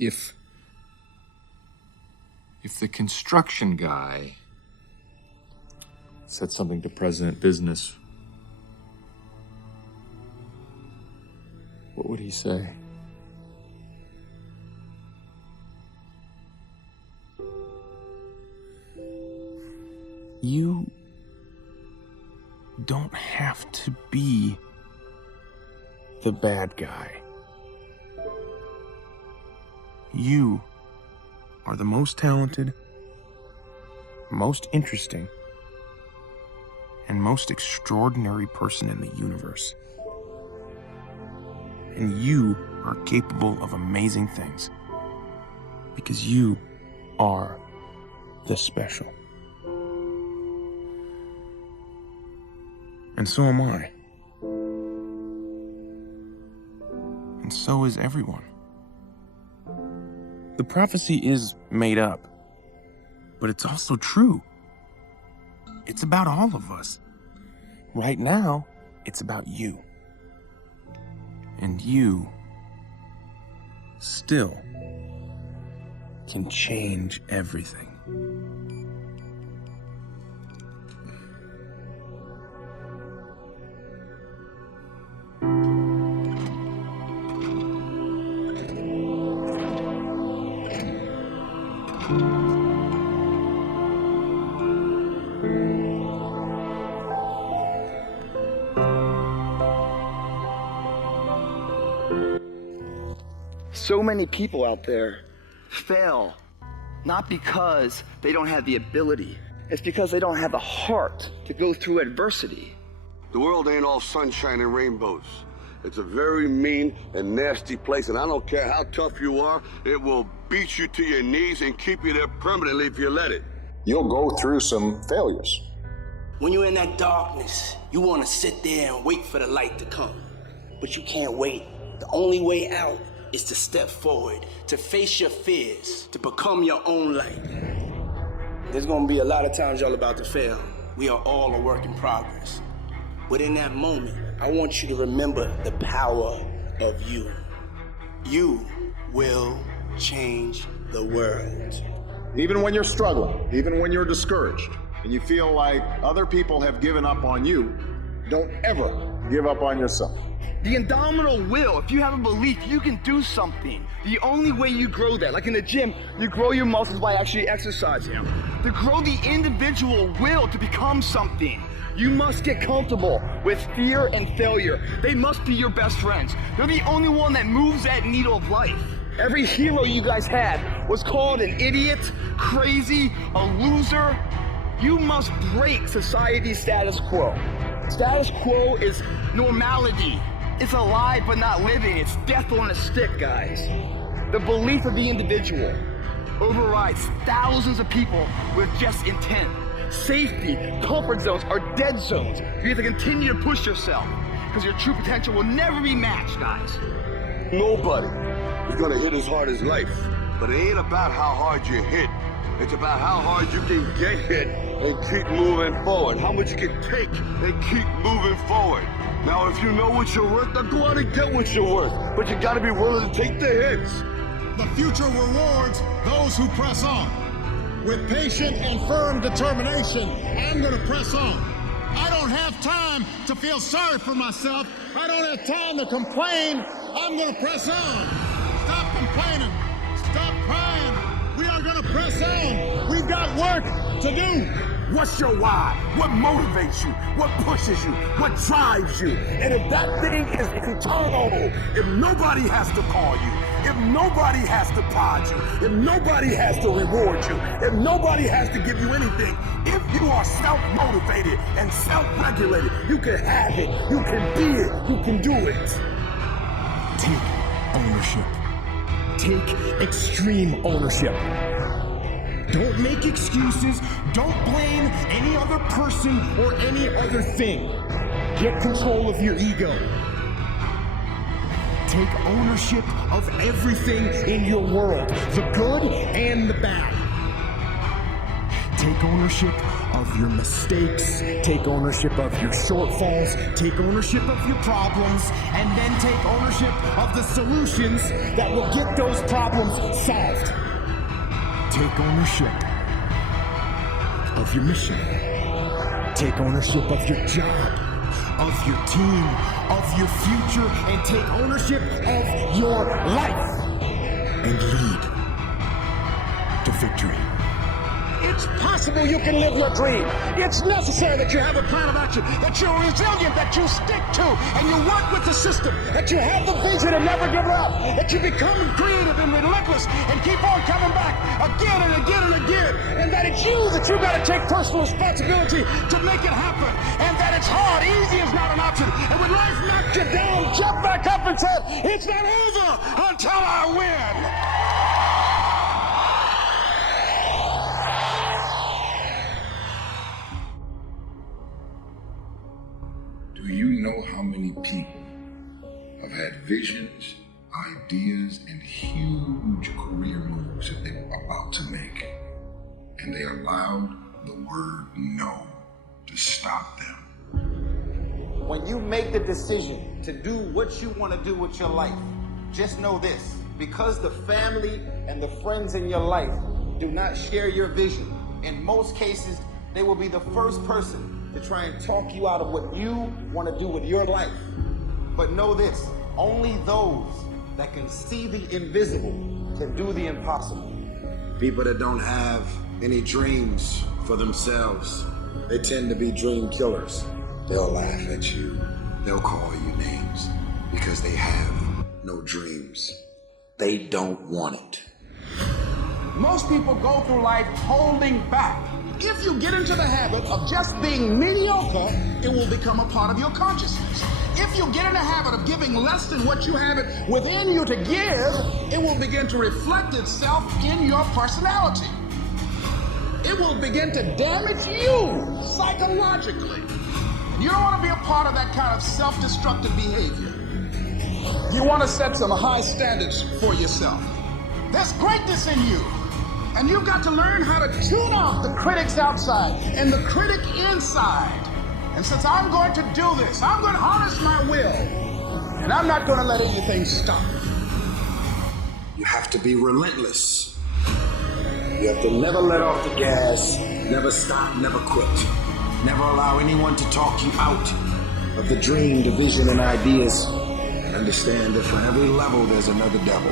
If the construction guy said something to President Business, what would he say? You don't have to be the bad guy. You are the most talented, most interesting, and most extraordinary person in the universe. And you are capable of amazing things because you are the special. And so am I. And so is everyone. The prophecy is made up, but it's also true. It's about all of us. Right now, it's about you. And you still can change everything. So many people out there fail, not because they don't have the ability. It's because they don't have the heart to go through adversity. The world ain't all sunshine and rainbows. It's a very mean and nasty place, and I don't care how tough you are, it will beat you to your knees and keep you there permanently if you let it. You'll go through some failures. When you're in that darkness, you want to sit there and wait for the light to come. But you can't wait. The only way out is to step forward, to face your fears, to become your own light. There's gonna be a lot of times y'all about to fail. We are all a work in progress. But in that moment, I want you to remember the power of you. You will change the world. Even when you're struggling, even when you're discouraged, and you feel like other people have given up on you, don't ever give up on yourself. The indomitable will, if you have a belief, you can do something. The only way you grow that, like in the gym, you grow your muscles by actually exercising. To grow the individual will to become something, you must get comfortable with fear and failure. They must be your best friends. They're the only one that moves that needle of life. Every hero you guys had was called an idiot, crazy, a loser. You must break society's status quo. Status quo is normality. It's alive but not living. It's death on a stick, guys. The belief of the individual overrides thousands of people with just intent. Safety, comfort zones are dead zones. You have to continue to push yourself because your true potential will never be matched, guys. Nobody is gonna hit as hard as life, but it ain't about how hard you hit. It's about how hard you can get hit and keep moving forward. How much you can take and keep moving forward. Now, if you know what you're worth, then go out and get what you're worth. But you gotta be willing to take the hits. The future rewards those who press on. With patient and firm determination, I'm gonna press on. I don't have time to feel sorry for myself. I don't have time to complain. I'm gonna press on. Stop complaining. Stop crying. We are gonna press on. We've got work to do. What's your why? What motivates you? What pushes you? What drives you? And if that thing is internal, if nobody has to call you, if nobody has to prod you, if nobody has to reward you, if nobody has to give you anything, if you are self-motivated and self-regulated, you can have it, you can be it, you can do it. Take ownership. Take extreme ownership. Don't make excuses. Don't blame any other person or any other thing. Get control of your ego. Take ownership of everything in your world, the good and the bad. Take ownership of your mistakes, take ownership of your shortfalls, take ownership of your problems, and then take ownership of the solutions that will get those problems solved. Take ownership of your mission. Take ownership of your job, of your team, of your future, and take ownership of your life. And lead to victory. It's possible you can live your dream. It's necessary that you have a plan of action, that you're resilient, that you stick to, and you work with the system, that you have the vision and never give up, that you become creative and relentless and keep on coming back again and again and again, and that it's you that you got to take personal responsibility to make it happen, and that it's hard. Easy is not an option. And when life knocks you down, jump back up and say, it's not over until I win. Do you know how many people have had visions, ideas, and huge career moves that they were about to make, and they allowed the word no to stop them? When you make the decision to do what you want to do with your life, just know this: because the family and the friends in your life do not share your vision, in most cases, they will be the first person to try and talk you out of what you want to do with your life. But know this: only those that can see the invisible can do the impossible. People that don't have any dreams for themselves, they tend to be dream killers. They'll laugh at you. They'll call you names because they have no dreams. They don't want it. Most people go through life holding back. If you get into the habit of just being mediocre, it will become a part of your consciousness. If you get in the habit of giving less than what you have it within you to give, it will begin to reflect itself in your personality. It will begin to damage you psychologically. And you don't want to be a part of that kind of self-destructive behavior. You want to set some high standards for yourself. There's greatness in you. And you've got to learn how to tune out the critics outside and the critic inside. And since I'm going to do this, I'm going to harness my will. And I'm not going to let anything stop. You have to be relentless. You have to never let off the gas, never stop, never quit. Never allow anyone to talk you out of the dream, the vision, and ideas. Understand that for every level, there's another devil.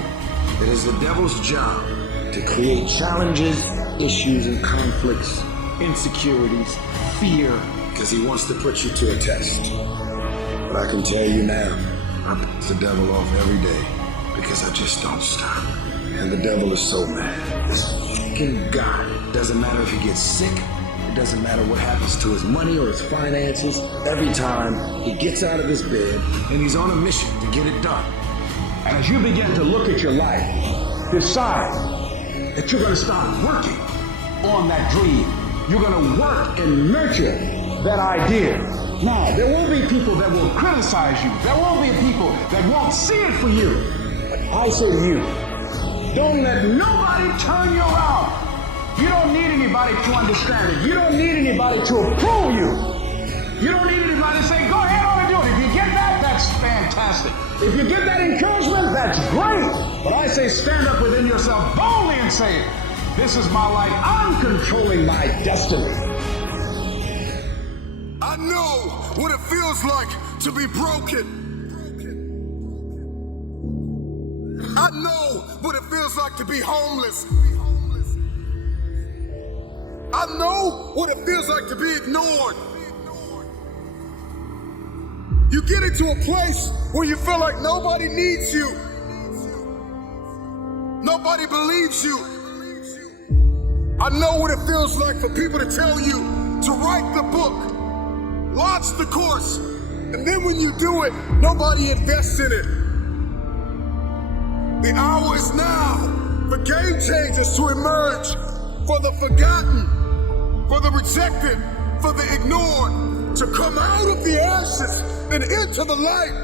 It is the devil's job to create challenges, issues, and conflicts, insecurities, fear, because he wants to put you to a test. But I can tell you now, I piss the devil off every day because I just don't stop. And the devil is so mad. This fucking guy. Doesn't matter if he gets sick. It doesn't matter what happens to his money or his finances. Every time he gets out of his bed and he's on a mission to get it done. And as you begin to look at your life, decide that you're going to start working on that dream. You're going to work and nurture that idea. Now, there will be people that will criticize you. There will be people that won't see it for you. But I say to you, don't let nobody turn you around. You don't need anybody to understand it. You don't need anybody to approve you. You don't need anybody to say, go ahead on and do it. If you get that, that's fantastic. If you get that encouragement, that's great. But I say stand up within yourself boldly and say, this is my life. I'm controlling my destiny. I know what it feels like to be broken. I know what it feels like to be homeless. I know what it feels like to be ignored. You get into a place where you feel like nobody needs you. Nobody believes you. I know what it feels like for people to tell you to write the book, launch the course, and then when you do it, nobody invests in it. The hour is now for game changers to emerge, for the forgotten, for the rejected, for the ignored, to come out of the ashes and into the light,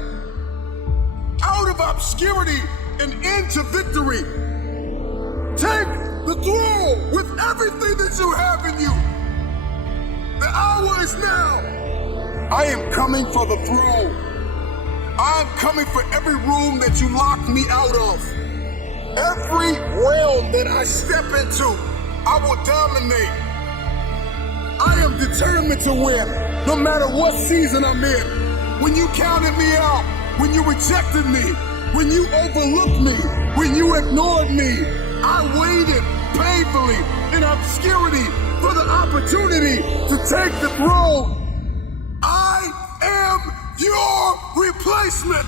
out of obscurity and into victory. Take the throne with everything that you have in you. The hour is now. I am coming for the throne. I'm coming for every room that you locked me out of. Every realm that I step into, I will dominate. I am determined to win, no matter what season I'm in. When you counted me out, when you rejected me, when you overlooked me, when you ignored me, I waited painfully in obscurity for the opportunity to take the throne. I am your replacement.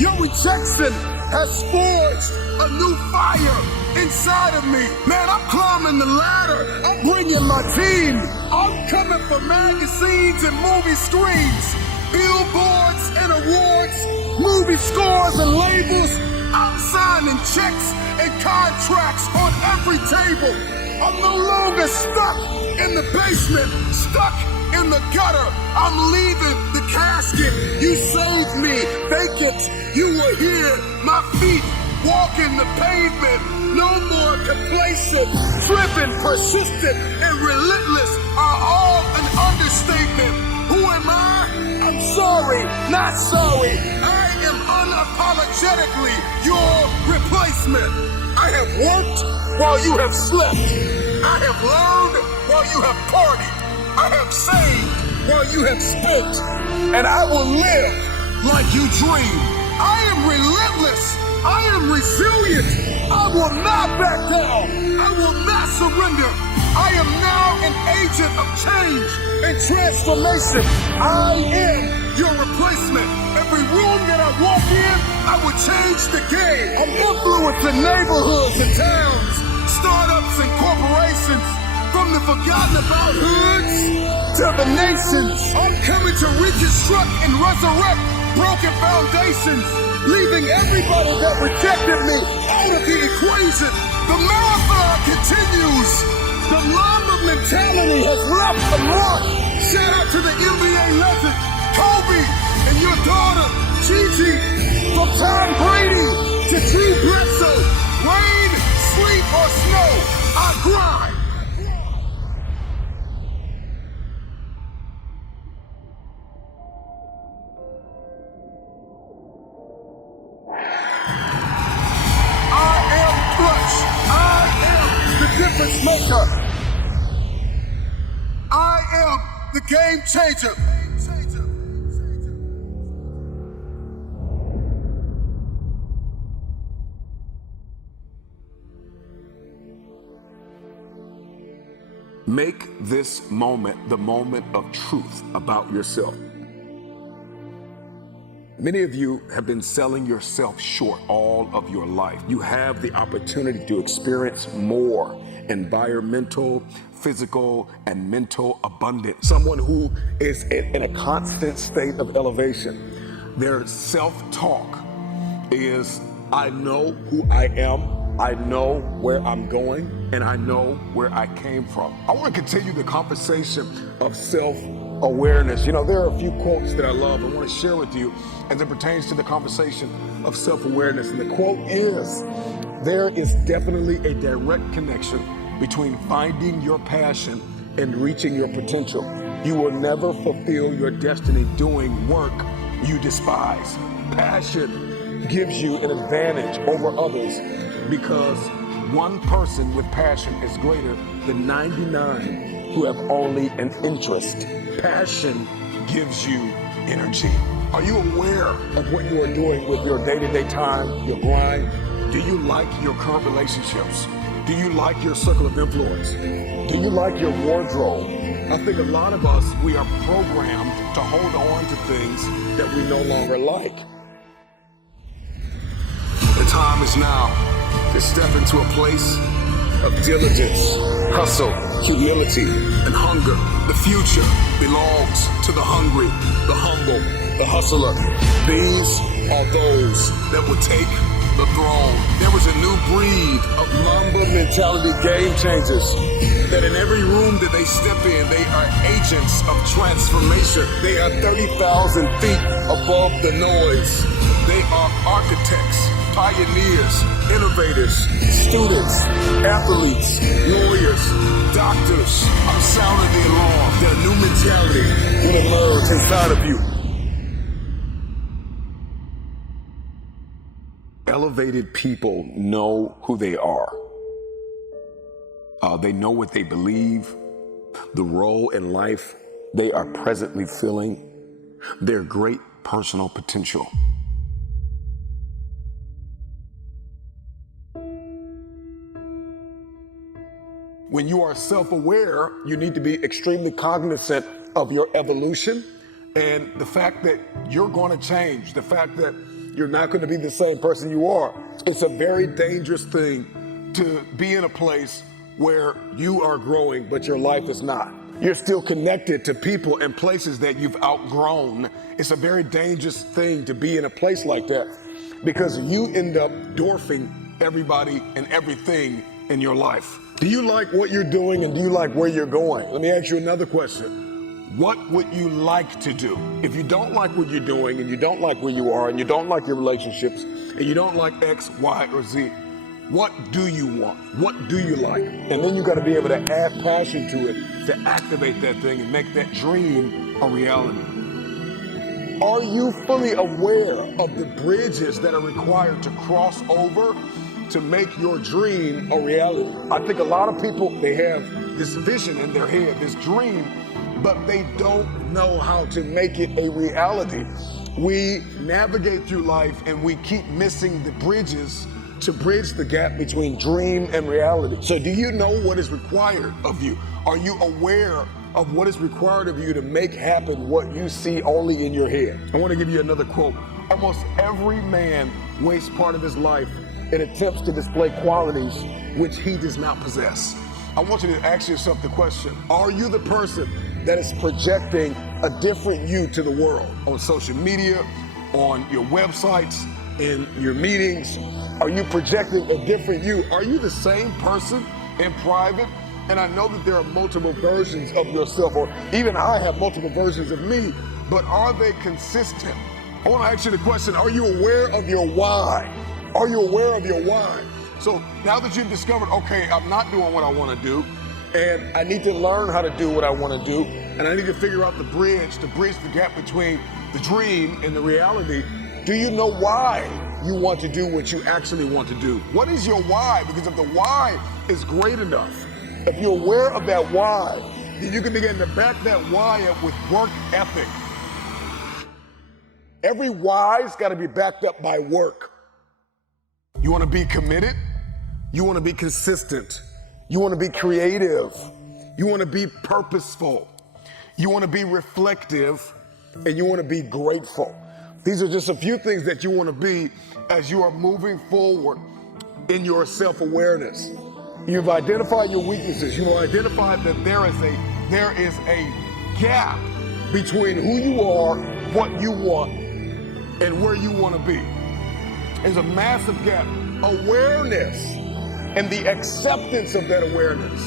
Your rejection has forged a new fire inside of me. Man, I'm climbing the ladder. I'm bringing my team. I'm coming for magazines and movie screens, billboards and awards, movie scores and labels. I'm signing checks and contracts on every table. I'm no longer stuck in the basement, stuck in the gutter. I'm leaving the casket. You saved me, vacant. You were here, my feet walking the pavement. No more complacent, driven, persistent, and relentless are all an understatement. Who am I? I'm sorry, not sorry. I am unapologetically your replacement. I have worked while you have slept. I have learned while you have partied. I have saved while you have spent. And I will live like you dream. I am relentless. I am resilient. I will not back down. I will not surrender. I am now an agent of change and transformation. I am your replacement. Every room that I walk in, I will change the game. I'm influencing neighborhoods and towns, startups and corporations, from the forgotten about hoods to the nations. I'm coming to reconstruct and resurrect broken foundations, leaving everybody that rejected me out of the equation. The marathon continues. The Mamba mentality has left a mark. Shout out to the NBA legend, Kobe, and your daughter, Gigi. From Tom Brady to Drew Bledsoe. Rain, sleet, or snow, I grind. Difference maker. I am the game changer. Make this moment the moment of truth about yourself. Many of you have been selling yourself short all of your life. You have the opportunity to experience more environmental, physical, and mental abundance. Someone who is in a constant state of elevation. Their self-talk is, I know who I am, I know where I'm going, and I know where I came from. I want to continue the conversation of self-awareness. You know, there are a few quotes that I love and want to share with you as it pertains to the conversation of self-awareness. And the quote is, there is definitely a direct connection between finding your passion and reaching your potential. You will never fulfill your destiny doing work you despise. Passion gives you an advantage over others because one person with passion is greater than 99 who have only an interest. Passion gives you energy. Are you aware of what you are doing with your day-to-day time, your grind? Do you like your current relationships? Do you like your circle of influence? Do you like your wardrobe? I think a lot of us, we are programmed to hold on to things that we no longer like. The time is now to step into a place of diligence, hustle, humility, and hunger. The future belongs to the hungry, the humble, the hustler. These are those that will take the throne. There was a new breed of Mamba mentality game changers that in every room that they step in, they are agents of transformation. They are 30,000 feet above the noise. They are architects pioneers, innovators, students, athletes, lawyers, doctors. I'm sounding the alarm that a new mentality will emerge inside of you. Elevated people know who they are. They know what they believe, the role in life they are presently filling, their great personal potential. When you are self-aware, you need to be extremely cognizant of your evolution and the fact that you're going to change, the fact that you're not going to be the same person you are. It's a very dangerous thing to be in a place where you are growing, but your life is not. You're still connected to people and places that you've outgrown. It's a very dangerous thing to be in a place like that because you end up dwarfing everybody and everything in your life. Do you like what you're doing and do you like where you're going? Let me ask you another question. What would you like to do? If you don't like what you're doing and you don't like where you are and you don't like your relationships and you don't like X, Y, or Z, what do you want? What do you like? And then you got to be able to add passion to it to activate that thing and make that dream a reality. Are you fully aware of the bridges that are required to cross over to make your dream a reality? I think a lot of people, they have this vision in their head, this dream, but they don't know how to make it a reality. We navigate through life and we keep missing the bridges to bridge the gap between dream and reality. So do you know what is required of you? Are you aware of what is required of you to make happen what you see only in your head? I want to give you another quote. Almost every man wastes part of his life in attempts to display qualities which he does not possess. I want you to ask yourself the question, are you the person that is projecting a different you to the world? On social media, on your websites, in your meetings, are you projecting a different you? Are you the same person in private? And I know that there are multiple versions of yourself, or even I have multiple versions of me, but are they consistent? I want to ask you the question, are you aware of your why? Are you aware of your why? So now that you've discovered, okay, I'm not doing what I want to do, and I need to learn how to do what I want to do, and I need to figure out the bridge to bridge the gap between the dream and the reality. Do you know why you want to do what you actually want to do? What is your why? Because if the why is great enough, if you're aware of that why, then you can begin to back that why up with work ethic. Every why's got to be backed up by work. You want to be committed? You want to be consistent? You want to be creative? You want to be purposeful? You want to be reflective? And you want to be grateful? These are just a few things that you want to be as you are moving forward in your self-awareness. You've identified your weaknesses. You've identified that there is a gap between who you are, what you want, and where you want to be. There's a massive gap. Awareness and the acceptance of that awareness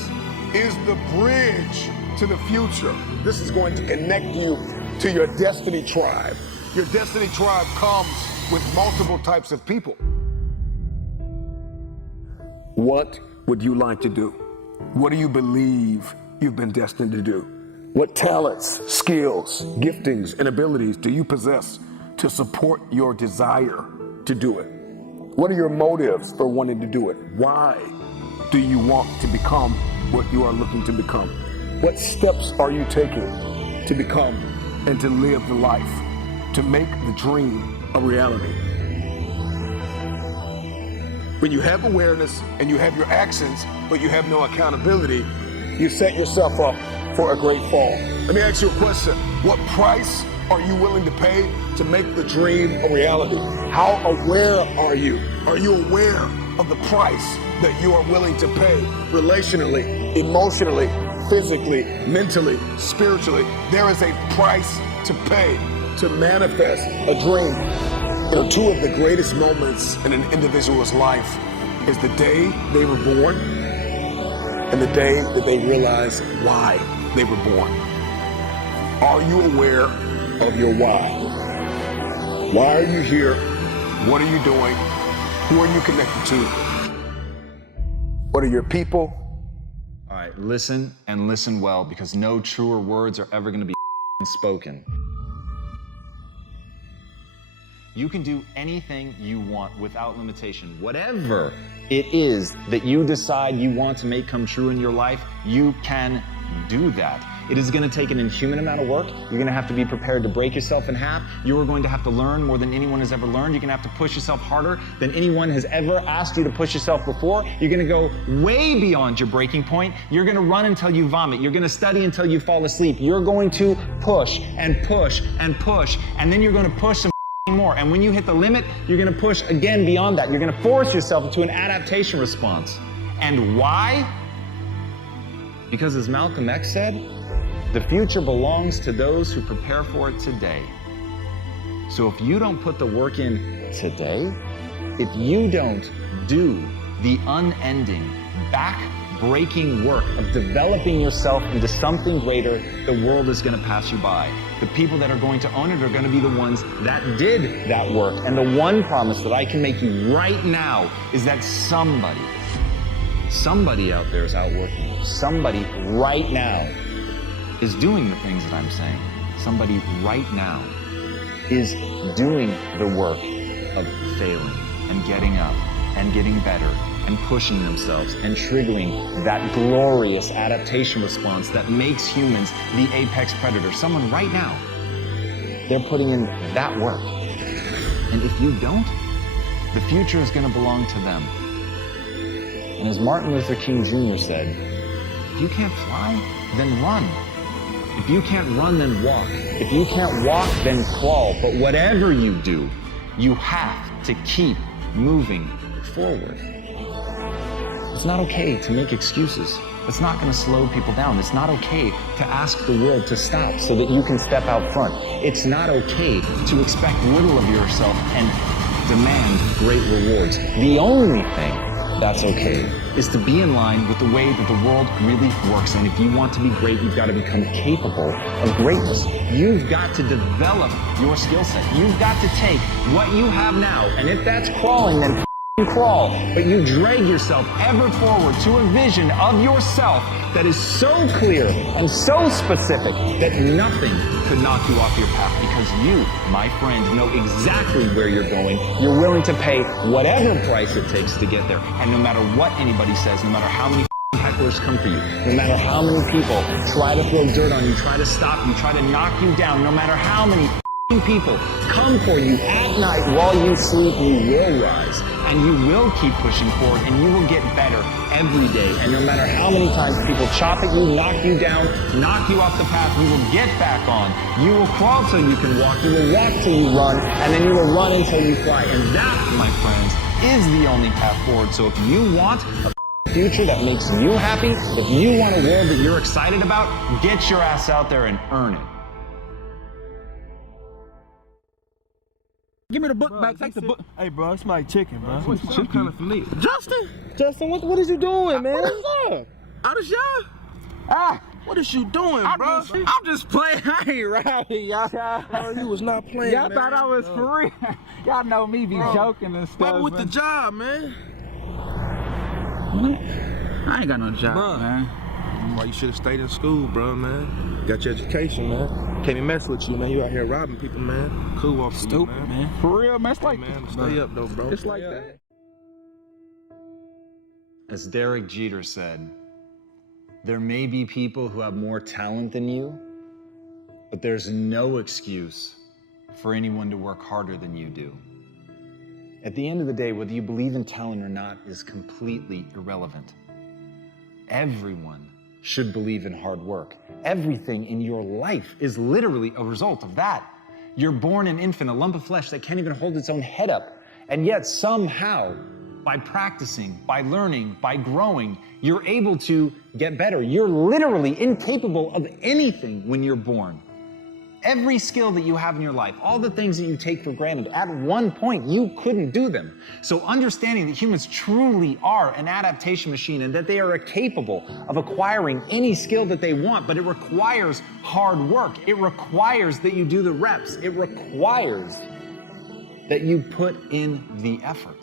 is the bridge to the future. This is going to connect you to your destiny tribe. Your destiny tribe comes with multiple types of people. What would you like to do? What do you believe you've been destined to do? What talents, skills, giftings, and abilities do you possess to support your desire to do it? What are your motives for wanting to do it? Why do you want to become what you are looking to become? What steps are you taking to become and to live the life, to make the dream a reality? When you have awareness and you have your actions, but you have no accountability, you set yourself up for a great fall. Let me ask you a question. What price are you willing to pay to make the dream a reality? How aware are you? Are you aware of the price that you are willing to pay relationally, emotionally, physically, mentally, spiritually? There is a price to pay to manifest a dream. You know, two of the greatest moments in an individual's life is the day they were born and the day that they realize why they were born. Are you aware of your why? Why are you here? What are you doing? Who are you connected to? What are your people? All right, listen and listen well, because no truer words are ever gonna be spoken. You can do anything you want without limitation. Whatever it is that you decide you want to make come true in your life, you can do that. It is going to take an inhuman amount of work. You're going to have to be prepared to break yourself in half. You are going to have to learn more than anyone has ever learned. You're going to have to push yourself harder than anyone has ever asked you to push yourself before. You're going to go way beyond your breaking point. You're going to run until you vomit. You're going to study until you fall asleep. You're going to push and push and push, and then you're going to push some more. And when you hit the limit, you're going to push again beyond that. You're going to force yourself into an adaptation response. And why? Because as Malcolm X said, the future belongs to those who prepare for it today. So if you don't put the work in today, if you don't do the unending, back-breaking work of developing yourself into something greater, the world is going to pass you by. The people that are going to own it are going to be the ones that did that work. And the one promise that I can make you right now is that somebody out there is outworking you. Somebody right now is doing the things that I'm saying. Somebody right now is doing the work of failing and getting up and getting better and pushing themselves and triggering that glorious adaptation response that makes humans the apex predator. Someone right now, they're putting in that work. And if you don't, the future is going to belong to them. And as Martin Luther King Jr. said, if you can't fly, then run. If you can't run, then walk. If you can't walk, then crawl. But whatever you do, you have to keep moving forward. It's not okay to make excuses. It's not going to slow people down. It's not okay to ask the world to stop so that you can step out front. It's not okay to expect little of yourself and demand great rewards. The only thing that's okay is to be in line with the way that the world really works. And if you want to be great, you've got to become capable of greatness. You've got to develop your skill set. You've got to take what you have now, and if that's crawling, then crawl, but you drag yourself ever forward to a vision of yourself that is so clear and so specific that nothing could knock you off your path, because you, my friend, know exactly where you're going. You're willing to pay whatever price it takes to get there. And no matter what anybody says, no matter how many hecklers come for you, no matter how many people try to throw dirt on you, try to stop you, try to knock you down, no matter how many people come for you at night while you sleep, you will rise and you will keep pushing forward and you will get better every day. And no matter how many times people chop at you, knock you down, knock you off the path, you will get back on. You will crawl till you can walk, you will walk till you run, and then you will run until you fly. And that, my friends, is the only path forward. So if you want a future that makes you happy, if you want a world that you're excited about, get your ass out there and earn it. Give me the book back. Take the book. Hey, bro, it's my chicken, bro. What's chicken? Kind of familiar. Justin, what is you doing, man? What is that? Out of shot? What is you doing, bro? I'm just playing. I ain't rowdy, y'all. Oh, you was not playing, y'all thought I was for real. Y'all know me be joking and stuff. What with the job, man? I ain't got no job, man. Why you should have stayed in school, bro, man. Got your education, man. Can't even mess with you, man. You out here robbing people, man. Cool off you, man. For real, man. It's like man, stay up though, bro. It's like that. As Derek Jeter said, there may be people who have more talent than you, but there's no excuse for anyone to work harder than you do. At the end of the day, whether you believe in talent or not is completely irrelevant. Everyone should believe in hard work. Everything in your life is literally a result of that. You're born an infant, a lump of flesh that can't even hold its own head up. And yet somehow, by practicing, by learning, by growing, you're able to get better. You're literally incapable of anything when you're born. Every skill that you have in your life, all the things that you take for granted, at one point you couldn't do them. So understanding that humans truly are an adaptation machine and that they are capable of acquiring any skill that they want, but it requires hard work. It requires that you do the reps. It requires that you put in the effort.